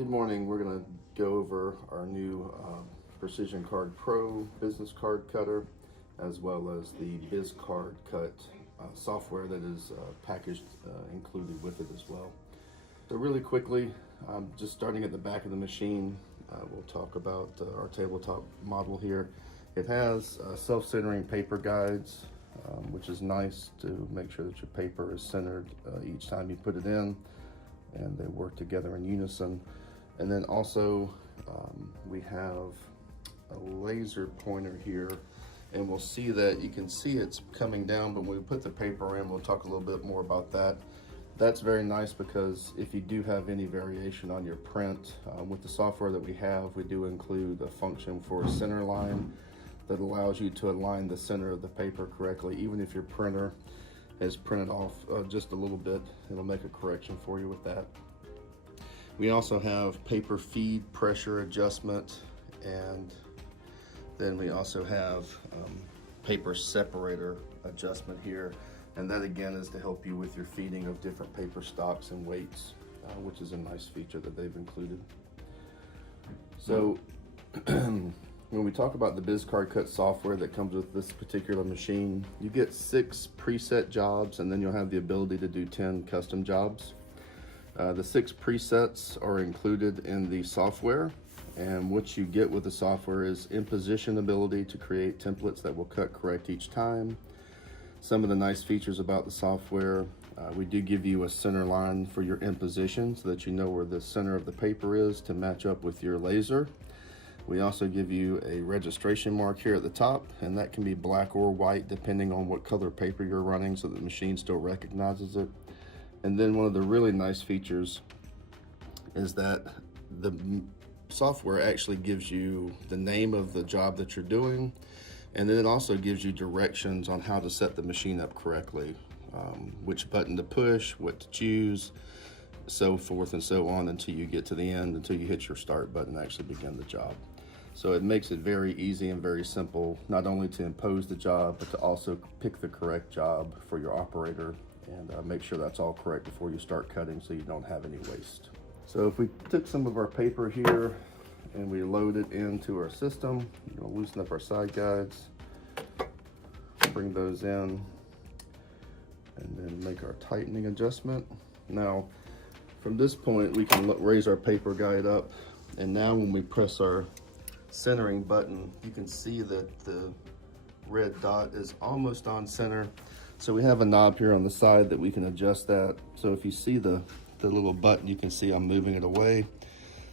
Good morning. We're going to go over our new Precision Card Pro business card cutter, as well as the BizcardCut software that is packaged included with it as well. So really quickly, just starting at the back of the machine, we'll talk about our tabletop model here. It has self-centering paper guides, which is nice to make sure that your paper is centered each time you put it in, and they work together in unison. And then also we have a laser pointer here, and we'll see that you can see it's coming down, but when we put the paper in, we'll talk a little bit more about that. That's very nice because if you do have any variation on your print, with the software that we have, we do include a function for a center line that allows you to align the center of the paper correctly. Even if your printer is printed off just a little bit, it'll make a correction for you with that. We also have paper feed pressure adjustment, and then we also have paper separator adjustment here. And that again is to help you with your feeding of different paper stocks and weights, which is a nice feature that they've included. So when we talk about the BizcardCut software that comes with this particular machine, you get 6 preset jobs, and then you'll have the ability to do 10 custom jobs. The 6 presets are included in the software, and what you get with the software is imposition ability to create templates that will cut correct each time. Some of the nice features about the software, we do give you a center line for your imposition so that you know where the center of the paper is to match up with your laser. We also give you a registration mark here at the top, and that can be black or white depending on what color paper you're running, so that the machine still recognizes it. And then one of the really nice features is that the software actually gives you the name of the job that you're doing, and then it also gives you directions on how to set the machine up correctly, which button to push, what to choose, so forth and so on until you get to the end, until you hit your start button and actually begin the job. So it makes it very easy and very simple, not only to impose the job, but to also pick the correct job for your operator and make sure that's all correct before you start cutting so you don't have any waste. So if we took some of our paper here and we load it into our system, we'll loosen up our side guides, bring those in, and then make our tightening adjustment. Now, from this point, we can raise our paper guide up, and now when we press our centering button, you can see that the red dot is almost on center. So we have a knob here on the side that we can adjust that. So if you see the little button, you can see I'm moving it away.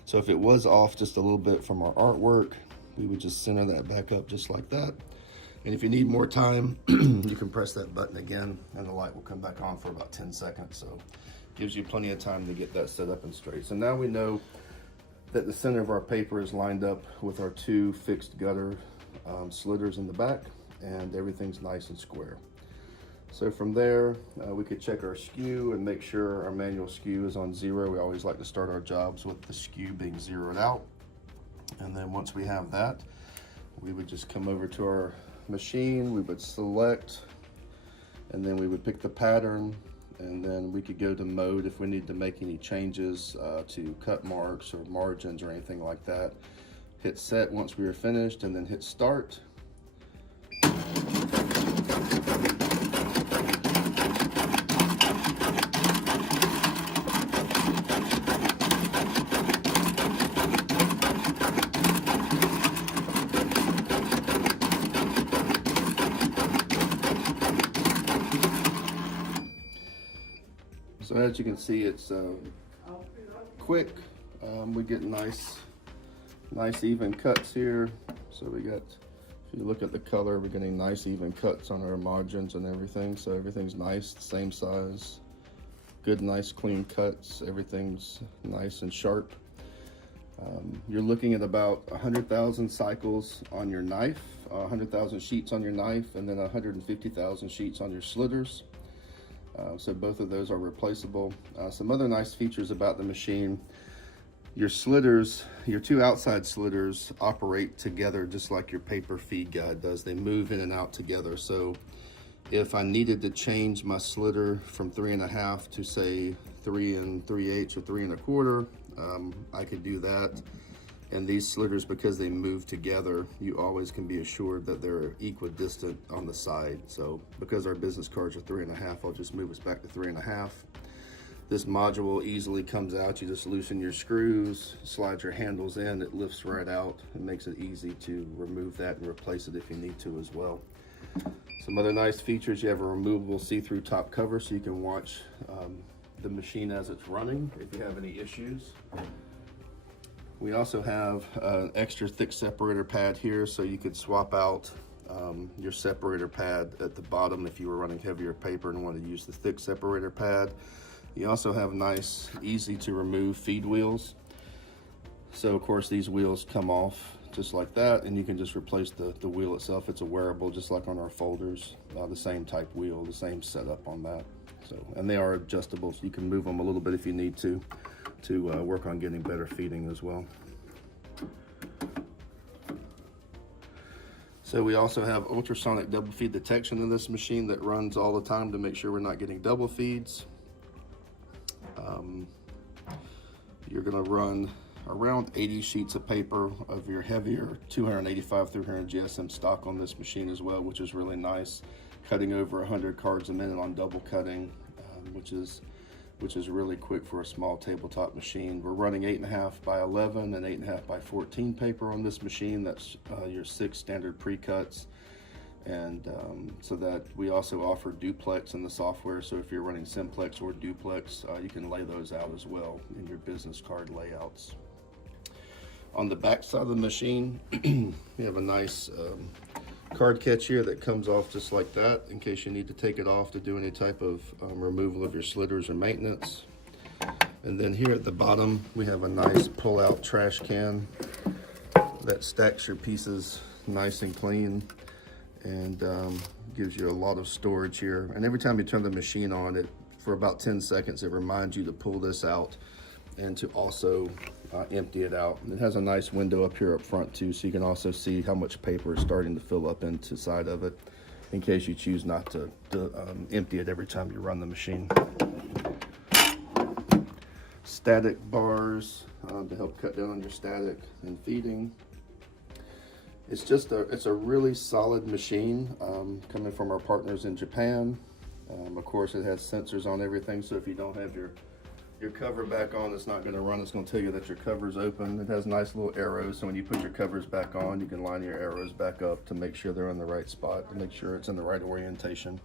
So if it was off just a little bit from our artwork, we would just center that back up just like that. And if you need more time, you can press that button again and the light will come back on for about 10 seconds. So it gives you plenty of time to get that set up and straight. So now we know that the center of our paper is lined up with our 2 fixed gutter slitters in the back, and everything's nice and square. So from there, we could check our skew and make sure our manual skew is on 0. We always like to start our jobs with the skew being zeroed out. And then once we have that, we would just come over to our machine, we would select, and then we would pick the pattern, and then we could go to mode if we need to make any changes to cut marks or margins or anything like that. Hit set once we are finished, and then hit start. So as you can see, it's quick. We get nice even cuts here. So we got, if you look at the color, we're getting nice even cuts on our margins and everything. So everything's nice, same size, good, nice, clean cuts. Everything's nice and sharp. You're looking at about 100,000 cycles on your knife, 100,000 sheets on your knife, and then 150,000 sheets on your slitters. So both of those are replaceable. Some other nice features about the machine: your slitters, your 2 outside slitters operate together just like your paper feed guide does. They move in and out together. So if I needed to change my slitter from 3.5 to say 3 3/8 or 3 1/4, I could do that. And these slitters, because they move together, you always can be assured that they're equidistant on the side. So because our business cards are 3.5, I'll just move us back to 3.5. This module easily comes out. You just loosen your screws, slide your handles in, it lifts right out. It makes it easy to remove that and replace it if you need to as well. Some other nice features, you have a removable see-through top cover so you can watch the machine as it's running if you have any issues. We also have an extra thick separator pad here, so you could swap out your separator pad at the bottom if you were running heavier paper and wanted to use the thick separator pad. You also have nice, easy to remove feed wheels. So of course these wheels come off just like that, and you can just replace the wheel itself. It's a wearable, just like on our folders, the same type wheel, the same setup on that. So, and they are adjustable, so you can move them a little bit if you need to work on getting better feeding as well. So we also have ultrasonic double feed detection in this machine that runs all the time to make sure we're not getting double feeds. You're gonna run around 80 sheets of paper of your heavier 285 through 300 GSM stock on this machine as well, which is really nice. Cutting over 100 cards a minute on double cutting, which is really quick for a small tabletop machine. We're running 8.5 by 11 and 8.5 by 14 paper on this machine. That's your 6 standard pre-cuts. And so that we also offer duplex in the software. So if you're running simplex or duplex, you can lay those out as well in your business card layouts. On the back side of the machine, you have a nice card catch here that comes off just like that in case you need to take it off to do any type of removal of your slitters or maintenance. And then here at the bottom, we have a nice pull-out trash can that stacks your pieces nice and clean, and gives you a lot of storage here. And every time you turn the machine on, it for about 10 seconds, it reminds you to pull this out and to also empty it out. And it has a nice window up here up front too, so you can also see how much paper is starting to fill up into the side of it in case you choose not to empty it every time you run the machine. Static bars to help cut down on your static and feeding. It's a really solid machine coming from our partners in Japan. Of course, it has sensors on everything, so if you don't have your cover back on, it's not going to run. It's going to tell you that your cover's open. It has nice little arrows, so when you put your covers back on, you can line your arrows back up to make sure they're in the right spot, to make sure it's in the right orientation.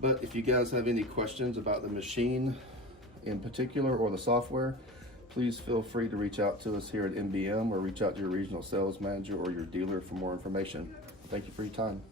But if you guys have any questions about the machine in particular or the software, please feel free to reach out to us here at MBM or reach out to your regional sales manager or your dealer for more information. Thank you for your time.